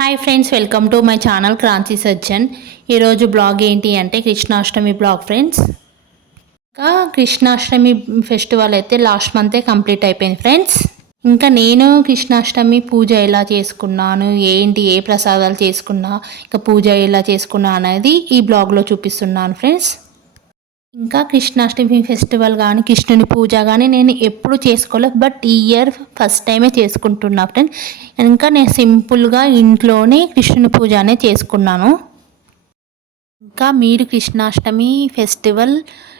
Hi friends, welcome to my channel Kranti Sajjan. ఈరోజు blog ఏంటి అంటే కృష్ణాష్టమి బ్లాగ్ ఫ్రెండ్స్. ఇంకా కృష్ణాష్టమి ఫెస్టివల్ అయితే లాస్ట్ మంతే కంప్లీట్ అయిపోయింది ఫ్రెండ్స్. ఇంకా నేను కృష్ణాష్టమి పూజ ఎలా చేసుకున్నాను, ఏంటి ఏ ప్రసాదాలు చేసుకున్నా, ఇంకా పూజ ఎలా చేసుకున్నా అనేది ఈ బ్లాగ్లో చూపిస్తున్నాను ఫ్రెండ్స్. ఇంకా కృష్ణాష్టమి ఫెస్టివల్ కానీ కృష్ణుని పూజ కానీ నేను ఎప్పుడు చేసుకోలేదు, బట్ ఈ ఇయర్ ఫస్ట్ టైమే చేసుకుంటున్నా ఫ్రెండ్స్. ఇంకా నేను సింపుల్గా ఇంట్లోనే కృష్ణుని పూజ అనేది చేసుకున్నాను. ఇంకా మీరు కృష్ణాష్టమి ఫెస్టివల్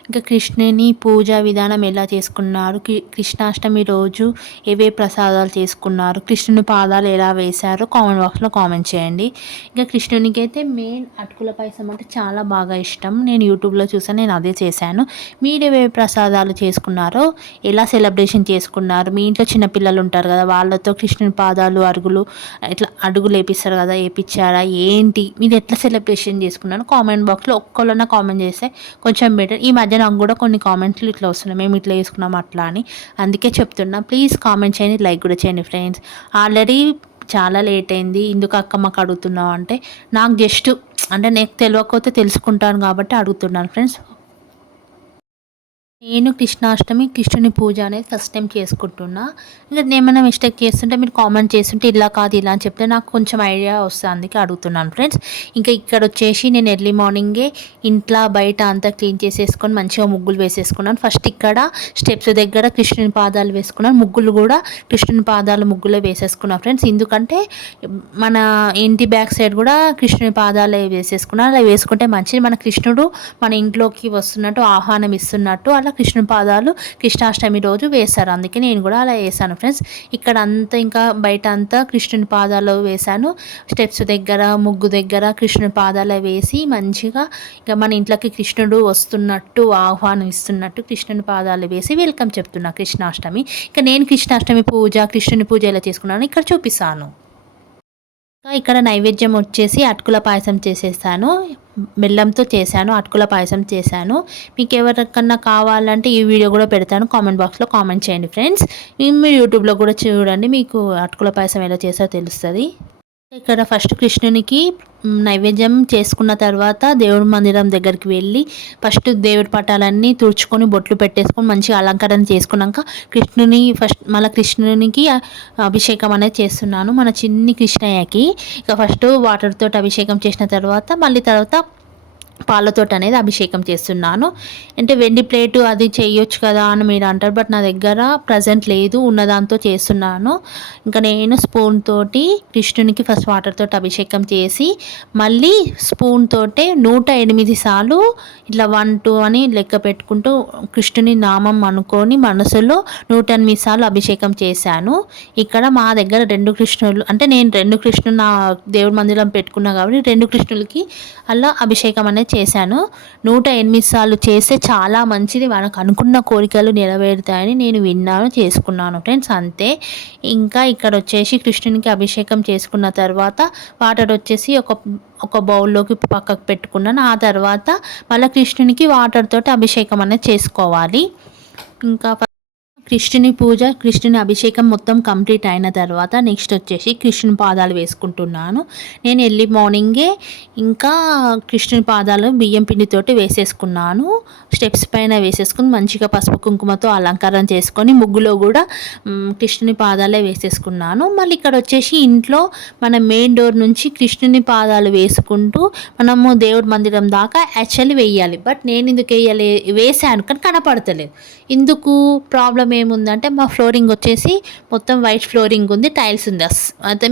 ఇంకా కృష్ణుని పూజా విధానం ఎలా చేసుకున్నారు, కృష్ణాష్టమి రోజు ఏవే ప్రసాదాలు చేసుకున్నారు, కృష్ణుని పాదాలు ఎలా వేశారో కామెంట్ బాక్స్లో కామెంట్ చేయండి. ఇంకా కృష్ణునికి అయితే మెయిన్ అటుకుల పాయసం అంటే చాలా బాగా ఇష్టం. నేను యూట్యూబ్లో చూసాను, నేను అదే చేశాను. మీరు ఏవే ప్రసాదాలు చేసుకున్నారో, ఎలా సెలబ్రేషన్ చేసుకున్నారు, మీ ఇంట్లో చిన్నపిల్లలు ఉంటారు కదా, వాళ్ళతో కృష్ణుని పాదాలు ఇట్లా అడుగులు వేపిస్తారు కదా, వేపించారా ఏంటి, మీరు ఎట్లా సెలబ్రేషన్ చేసుకున్నారో కామెంట్ బాక్స్లో ఒక్కళ్ళన్నా కామెంట్ చేస్తే కొంచెం బెటర్. ఈ మధ్య నాకు కూడా కొన్ని కామెంట్లు ఇట్లా వస్తున్నాయి, మేము ఇట్లా వేసుకున్నాం అట్లా అని. అందుకే చెప్తున్నా, ప్లీజ్ కామెంట్ చేయండి, లైక్ కూడా చేయండి ఫ్రెండ్స్. ఆల్రెడీ చాలా లేట్ అయింది, ఎందుకు అక్క మాకు అడుగుతున్నావు అంటే, నాకు జస్ట్ అంటే నాకు తెలియకపోతే తెలుసుకుంటాను కాబట్టి అడుగుతున్నాను ఫ్రెండ్స్. నేను కృష్ణాష్టమి కృష్ణుని పూజ అనేది ఫస్ట్ టైం చేసుకుంటున్నా. ఇంకా ఏమైనా మిస్టేక్ చేస్తుంటే మీరు కామెంట్ చేస్తుంటే ఇలా కాదు ఇలా అని చెప్తే నాకు కొంచెం ఐడియా వస్తుంది, అందుకే అడుగుతున్నాను ఫ్రెండ్స్. ఇంకా ఇక్కడ వచ్చేసి నేను ఎర్లీ మార్నింగే ఇంట్లో బయట అంతా క్లీన్ చేసేసుకొని మంచిగా ముగ్గులు వేసేసుకున్నాను. ఫస్ట్ ఇక్కడ స్టెప్స్ దగ్గర కృష్ణుని పాదాలు వేసుకున్నాను, ముగ్గులు కూడా కృష్ణుని పాదాలు ముగ్గులో వేసేసుకున్నాను ఫ్రెండ్స్. ఎందుకంటే మన ఇంటి బ్యాక్ సైడ్ కూడా కృష్ణుని పాదాలు వేసేసుకున్నాను. అలా వేసుకుంటే మంచిది, మన కృష్ణుడు మన ఇంట్లోకి వస్తున్నట్టు, ఆహ్వానం ఇస్తున్నట్టు. అలా కృష్ణుని పాదాలు కృష్ణాష్టమి రోజు వేశారు, అందుకే నేను కూడా అలా వేసాను ఫ్రెండ్స్. ఇక్కడ అంతా ఇంకా బయట అంతా కృష్ణుని పాదాలు వేశాను. స్టెప్స్ దగ్గర ముగ్గు దగ్గర కృష్ణుని పాదాలు వేసి మంచిగా ఇంకా మన ఇంట్లోకి కృష్ణుడు వస్తున్నట్టు, ఆహ్వానం ఇస్తున్నట్టు కృష్ణుని పాదాలు వేసి వెల్కమ్ చెప్తున్నా కృష్ణాష్టమి. ఇంకా నేను కృష్ణాష్టమి పూజ కృష్ణుని పూజ ఎలా చేసుకున్నాను ఇక్కడ చూపిస్తాను. ఇక్కడ నైవేద్యం వచ్చేసి అటుకుల పాయసం చేసేసాను, బెల్లంతో చేశాను, అటుకుల పాయసం చేశాను. మీకు ఎవరికన్నా కావాలంటే ఈ వీడియో కూడా పెడతాను, కామెంట్ బాక్స్లో కామెంట్ చేయండి ఫ్రెండ్స్. మీరు యూట్యూబ్లో కూడా చూడండి, మీకు అటుకుల పాయసం ఎలా చేసారో తెలుస్తుంది. ఇక్కడ ఫస్ట్ కృష్ణునికి నైవేద్యం చేసుకున్న తర్వాత దేవుడి మందిరం దగ్గరికి వెళ్ళి ఫస్ట్ దేవుడి పటాలన్నీ తుడుచుకొని బొట్లు పెట్టేసుకొని మంచిగా అలంకరణ చేసుకున్నాక మళ్ళీ కృష్ణునికి అభిషేకం అనేది చేస్తున్నాను, మన చిన్ని కృష్ణయ్యకి. ఇక ఫస్ట్ వాటర్ తోటి అభిషేకం చేసిన తర్వాత మళ్ళీ తర్వాత పాలతోటి అనేది అభిషేకం చేస్తున్నాను. అంటే వెండి ప్లేటు అది చేయొచ్చు కదా అని మీరు అంటారు, బట్ నా దగ్గర ప్రజెంట్ లేదు, ఉన్నదాంతో చేస్తున్నాను. ఇంకా నేను స్పూన్ తోటి కృష్ణునికి ఫస్ట్ వాటర్ తోటి అభిషేకం చేసి మళ్ళీ స్పూన్ తోటే 108 సార్లు ఇట్లా 1 2 అని లెక్క పెట్టుకుంటూ కృష్ణుని నామం అనుకొని మనసులో 108 సార్లు అభిషేకం చేశాను. ఇక్కడ మా దగ్గర 2 కృష్ణులు, అంటే నేను 2 కృష్ణులు నా దేవుడి మందిరం పెట్టుకున్నా కాబట్టి 2 కృష్ణులకి అలా అభిషేకం అనేది చేశాను. 108 సార్లు చేస్తే చాలా మంచిది, మనకు అనుకున్న కోరికలు నెరవేరుతాయని నేను విన్నాను, చేసుకున్నాను ఫ్రెండ్స్, అంతే. ఇంకా ఇక్కడ వచ్చేసి కృష్ణునికి అభిషేకం చేసుకున్న తర్వాత వాటర్ వచ్చేసి ఒక బౌల్లోకి పక్కకు పెట్టుకున్నాను. ఆ తర్వాత మళ్ళీ కృష్ణునికి వాటర్ తోటి అభిషేకం అనేది చేసుకోవాలి. ఇంకా కృష్ణుని పూజ కృష్ణుని అభిషేకం మొత్తం కంప్లీట్ అయిన తర్వాత నెక్స్ట్ వచ్చేసి కృష్ణుని పాదాలు వేసుకుంటున్నాను. నేను ఎర్లీ మార్నింగే ఇంకా కృష్ణుని పాదాలు బియ్యం పిండితోటి వేసేసుకున్నాను, స్టెప్స్ పైన వేసేసుకుని మంచిగా పసుపు కుంకుమతో అలంకరణ చేసుకొని ముగ్గులో కూడా కృష్ణుని పాదాలే వేసేసుకున్నాను. మళ్ళీ ఇక్కడ వచ్చేసి ఇంట్లో మన మెయిన్ డోర్ నుంచి కృష్ణుని పాదాలు వేసుకుంటూ మనము దేవుడి మందిరం దాకా యాక్చువల్లీ వేయాలి, బట్ నేను ఎందుకు వేసాను కానీ కనపడతలేదు. ఇందుకు ప్రాబ్లం ఏముందంటే మా ఫ్లోరింగ్ వచ్చేసి మొత్తం వైట్ ఫ్లోరింగ్ ఉంది, టైల్స్ ఉంది, అయితే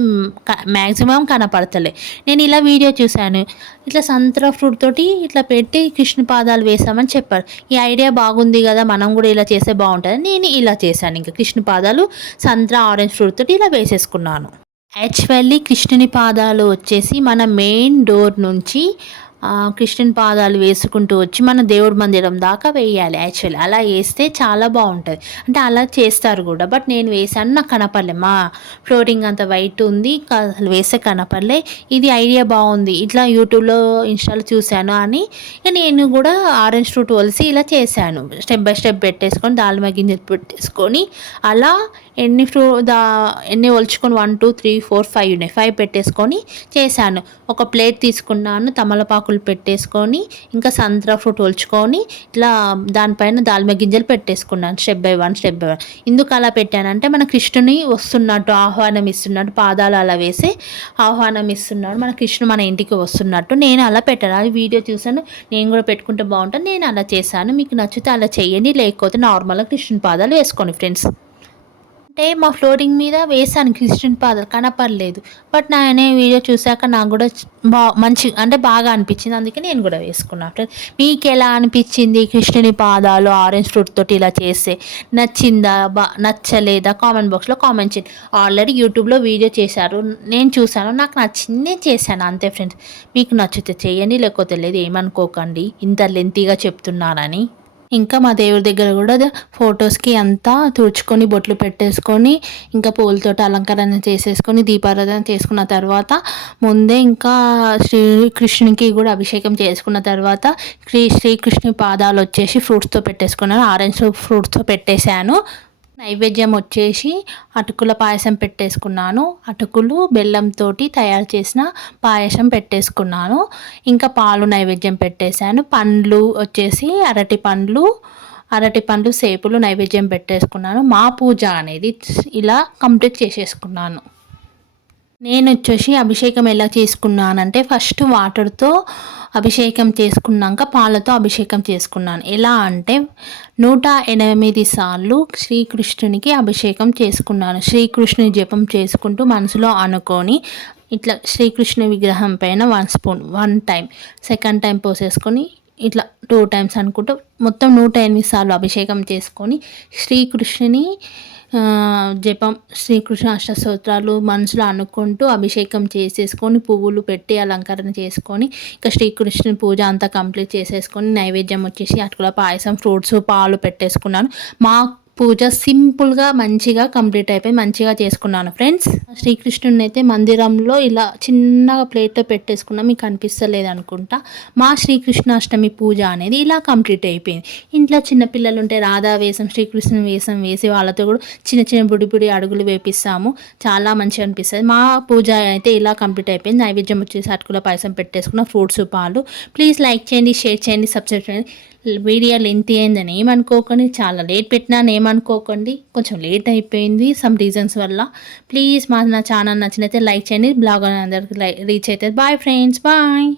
మ్యాక్సిమం కనపడతలే. నేను ఇలా వీడియో చూశాను, ఇట్లా సంత్రా ఫ్రూట్ తోటి ఇట్లా పెట్టి కృష్ణ పాదాలు వేసామని చెప్పారు. ఈ ఐడియా బాగుంది కదా, మనం కూడా ఇలా చేస్తే బాగుంటుంది, నేను ఇలా చేశాను. ఇంకా కృష్ణ పాదాలు సంత్రా ఆరెంజ్ ఫ్రూట్ తోటి ఇలా వేసేసుకున్నాను. యాక్చువల్లీ కృష్ణుని పాదాలు వచ్చేసి మన మెయిన్ డోర్ నుంచి కృష్ణుని పాదాలు వేసుకుంటూ వచ్చి మన దేవుడి మందిరం దాకా వేయాలి. యాక్చువల్లీ అలా వేస్తే చాలా బాగుంటుంది, అంటే అలా చేస్తారు కూడా, బట్ నేను వేసాను, నాకు కనపడలే, మా ఫ్లోరింగ్ అంత వైట్ ఉంది, అసలు వేస్తే కనపడలే. ఇది ఐడియా బాగుంది, ఇట్లా యూట్యూబ్లో ఇన్స్టాలో చూశాను అని నేను కూడా ఆరెంజ్ ఫ్రూట్ వలిసి ఇలా చేశాను. స్టెప్ బై స్టెప్ పెట్టేసుకొని దాల్మ గింజలు పెట్టేసుకొని అలా ఎన్ని ఒలుచుకొని 1 2 3 4 5 ఉన్నాయి, 5 పెట్టేసుకొని చేశాను. ఒక ప్లేట్ తీసుకున్నాను, తమలపాకులు పెట్టేసుకొని ఇంకా సంత్రా ఫ్రూట్ ఒలుచుకొని ఇట్లా దానిపైన దాల్మ గింజలు పెట్టేసుకున్నాను స్టెప్ బై వన్. ఎందుకు అలా పెట్టానంటే మన కృష్ణుని వస్తున్నట్టు ఆహ్వానం ఇస్తున్నట్టు, పాదాలు అలా వేసి ఆహ్వానం ఇస్తున్నాడు మన కృష్ణుడు మన ఇంటికి వస్తున్నట్టు నేను అలా పెట్టాను. అది వీడియో చూసాను, నేను కూడా పెట్టుకుంటే బాగుంటుంది, నేను అలా చేశాను. మీకు నచ్చితే అలా చేయండి, లేకపోతే నార్మల్గా కృష్ణుని పాదాలు వేసుకోండి ఫ్రెండ్స్. అంటే మా ఫ్లోరింగ్ మీద వేసాను కృష్ణుని పాదాలు, కనపడలేదు. బట్ నేను వీడియో చూశాక నాకు కూడా అంటే బాగా అనిపించింది, అందుకే నేను కూడా వేసుకున్నాను. మీకు ఎలా అనిపించింది కృష్ణుని పాదాలు ఆరెంజ్ ఫ్రూట్ తోటి ఇలా చేస్తే? నచ్చిందా, నచ్చలేదా? కామెంట్ బాక్స్లో కామెంట్ చేయండి. ఆల్రెడీ యూట్యూబ్లో వీడియో చేశారు, నేను చూశాను, నాకు నచ్చింది, నేను చేశాను అంతే ఫ్రెండ్స్. మీకు నచ్చితే చేయండి, లేకపోతే లేదు, ఏమనుకోకండి ఇంత లెంతీగా చెప్తున్నానని. ఇంకా మా దేవుడి దగ్గర కూడా ఫొటోస్కి అంతా తుడుచుకొని బొట్లు పెట్టేసుకొని ఇంకా పూలతోటి అలంకరణ చేసేసుకొని దీపారాధన చేసుకున్న తర్వాత ముందే ఇంకా శ్రీకృష్ణునికి కూడా అభిషేకం చేసుకున్న తర్వాత శ్రీకృష్ణుని పాదాలు వచ్చేసి ఫ్రూట్స్తో పెట్టేసుకున్నాను, ఆరెంజ్ ఫ్రూట్స్తో పెట్టేశాను. నైవేద్యం వచ్చేసి అటుకుల పాయసం పెట్టేసుకున్నాను, అటుకులు బెల్లంతో తయారు చేసిన పాయసం పెట్టేసుకున్నాను. ఇంకా పాలు నైవేద్యం పెట్టేశాను. పండ్లు వచ్చేసి అరటి పండ్లు సేపులు నైవేద్యం పెట్టేసుకున్నాను. మా పూజ అనేది ఇలా కంప్లీట్ చేసేసుకున్నాను. నేను వచ్చేసి అభిషేకం ఎలా చేసుకున్నానంటే ఫస్ట్ వాటర్తో అభిషేకం చేసుకున్నాక పాలతో అభిషేకం చేసుకున్నాను. ఎలా అంటే 108 సార్లు శ్రీకృష్ణునికి అభిషేకం చేసుకున్నాను. శ్రీకృష్ణుని జపం చేసుకుంటూ మనసులో అనుకొని ఇట్లా శ్రీకృష్ణ విగ్రహం పైన 1 స్పూన్ 1 టైం, సెకండ్ టైం పోసేసుకొని ఇట్లా 2 టైమ్స్ అనుకుంటూ మొత్తం 108 సార్లు అభిషేకం చేసుకొని శ్రీకృష్ణుని జపం, శ్రీకృష్ణ అష్టస్తోత్రాలు మనసులో అనుకుంటూ అభిషేకం చేసేసుకొని పువ్వులు పెట్టి అలంకరణ చేసుకొని ఇంకా శ్రీకృష్ణుని పూజ అంతా కంప్లీట్ చేసేసుకొని నైవేద్యం వచ్చేసి అటుకుల పాయసం, ఫ్రూట్స్, పాలు పెట్టేసుకున్నాను. మా పూజ సింపుల్గా మంచిగా కంప్లీట్ అయిపోయి మంచిగా చేసుకున్నాను ఫ్రెండ్స్. శ్రీకృష్ణుని అయితే మందిరంలో ఇలా చిన్నగా ప్లేట్లో పెట్టేసుకున్నా, మీకు అనిపిస్తలేదు అనుకుంటా. మా శ్రీకృష్ణాష్టమి పూజ అనేది ఇలా కంప్లీట్ అయిపోయింది. ఇంట్లో చిన్నపిల్లలు ఉంటే రాధా వేషం, శ్రీకృష్ణుని వేషం వేసి వాళ్ళతో కూడా చిన్న చిన్న బుడి అడుగులు వేపిస్తాము, చాలా మంచిగా అనిపిస్తుంది. మా పూజ అయితే ఇలా కంప్లీట్ అయిపోయింది. నైవేద్యం వచ్చేసి అటుకుల పాయసం పెట్టేసుకున్న, ఫ్రూట్స్, పాలు. ప్లీజ్ లైక్ చేయండి, షేర్ చేయండి, సబ్స్క్రైబ్ చేయండి. వీడియో లెంత్ అయిందని ఏమనుకోకండి, చాలా లేట్ పెట్టినాను ఏమనుకోకండి, కొంచెం లేట్ అయిపోయింది సమ్ రీజన్స్ వల్ల. ప్లీజ్ నా ఛానల్ నచ్చినైతే లైక్ చేయండి, బ్లాగ్ అందరికి రీచ్ అవుతుంది. Bye friends, bye.